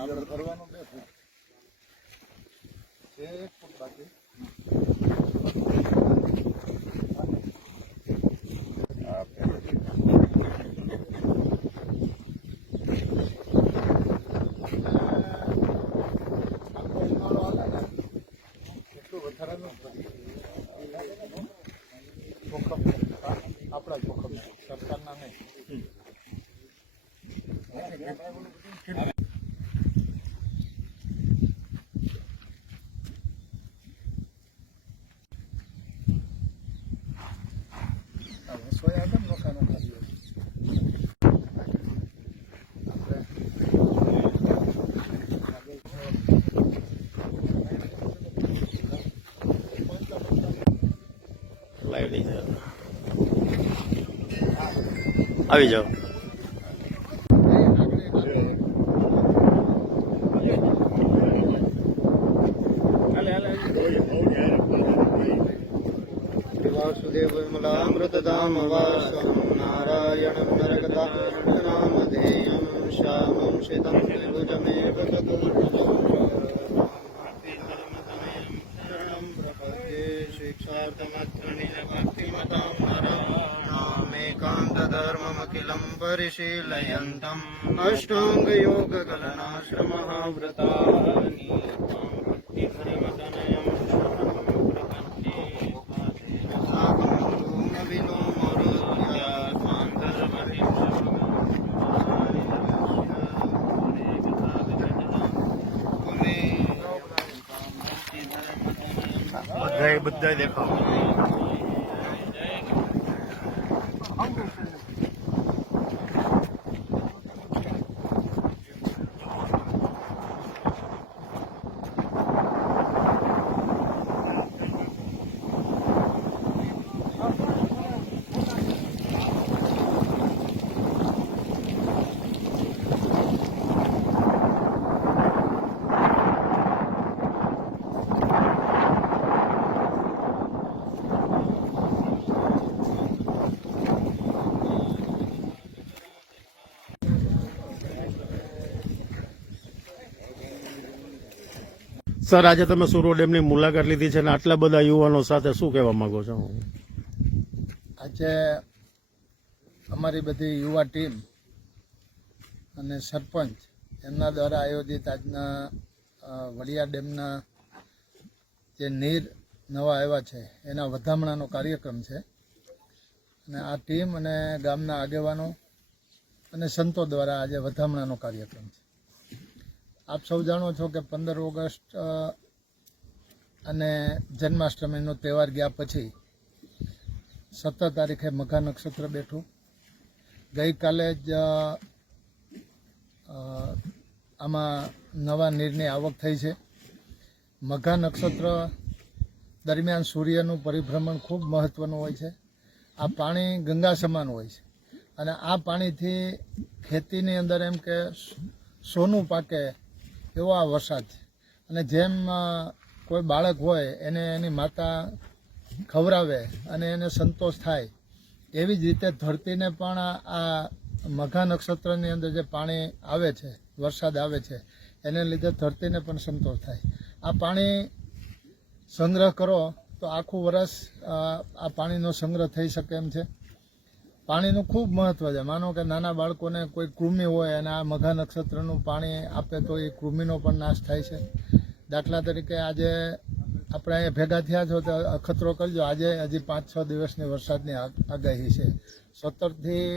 આગળ કરવાનું બે ફૂટ. છે એક ફૂટ બાકી. આપણા જોખમ સરકારના નહીં આ રસોઈ આગળ નોખાનો કાર્ય છે. નહીં થયો આવી જાઓ. વાસુદેવ વિમલામૃતધામ વાસમ નારાયણં નરકદામધેયં શ્યામં શીતં ત્રિભુજમેવ शिक्षार्थमत्रणिलभक्तिमतामेकान्तधर्ममखिलं परिशीलयन्तम् अष्टाङ्गयोगकलनाश्रमः व्रतानि બધા બધા દેખાવ. સર, આજે તમે સુરો ડેમની મુલાકાત લીધી છે અને આટલા બધા યુવાનો સાથે શું કહેવા માંગો છો? આજે અમારી બધી યુવા ટીમ અને સરપંચ એમના દ્વારા આયોજિત આજના વડિયા ડેમના જે નીર નવા આવ્યા છે, એના વધામણાનો કાર્યક્રમ છે. અને આ ટીમ અને ગામના આગેવાનો અને સંતો દ્વારા આજે વધામણાનો કાર્યક્રમ છે. આપ સૌ જાણો છો કે પંદર ઓગસ્ટ અને જન્માષ્ટમીનો તહેવાર ગયા પછી સત્તર તારીખે મઘા નક્ષત્ર બેઠું. ગઈકાલે જ આમાં નવા નીરની આવક થઈ છે. મઘા નક્ષત્ર દરમિયાન સૂર્યનું પરિભ્રમણ ખૂબ મહત્ત્વનું હોય છે. આ પાણી ગંગા સમાન હોય છે. અને આ પાણીથી ખેતીની અંદર એમ કે સોનું પાકે એવો આ વરસાદ અને જેમ કોઈ બાળક હોય, એને એની માતા ખવડાવે અને એને સંતોષ થાય, એવી જ રીતે ધરતીને પણ આ મઘા નક્ષત્રની અંદર જે પાણી આવે છે, વરસાદ આવે છે, એને લીધે ધરતીને પણ સંતોષ થાય. આ પાણી સંગ્રહ કરો તો આખું વરસ આ પાણીનો સંગ્રહ થઈ શકે એમ છે. પાણીનું ખૂબ મહત્વ છે. માનો કે નાના બાળકોને કોઈ કૃમિ હોય અને આ મઘા નક્ષત્રનું પાણી આપે તો એ કૃમિનો પણ નાશ થાય છે. દાખલા તરીકે આજે આપણે અહીંયા ભેગા થયા છો તો અખતરો કરજો. આજે હજી પાંચ છ દિવસની વરસાદની આગાહી છે. સત્તરથી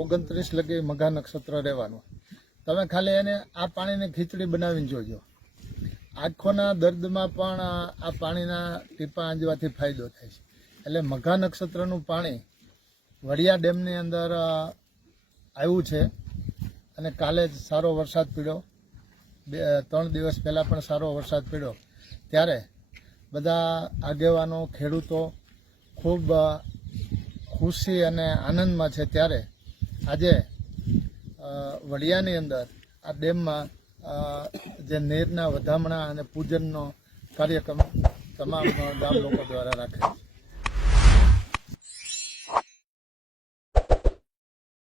ઓગણત્રીસ લગી મઘા નક્ષત્ર રહેવાનું. તમે ખાલી એને આ પાણીની ખીચડી બનાવીને જોજો. આંખોના દર્દમાં પણ આ પાણીના ટીપા આંજવાથી ફાયદો થાય છે. એટલે મઘા નક્ષત્રનું પાણી વડિયા ડેમની અંદર આવ્યું છે અને કાલે જ સારો વરસાદ પડ્યો. બે ત્રણ દિવસ પહેલાં પણ સારો વરસાદ પડ્યો. ત્યારે બધા આગેવાનો, ખેડૂતો ખૂબ ખુશી અને આનંદમાં છે. ત્યારે આજે વડિયાની અંદર આ ડેમમાં જે નીરના વધામણા અને પૂજનનો કાર્યક્રમ તમામ ગામ લોકો દ્વારા રાખે છે.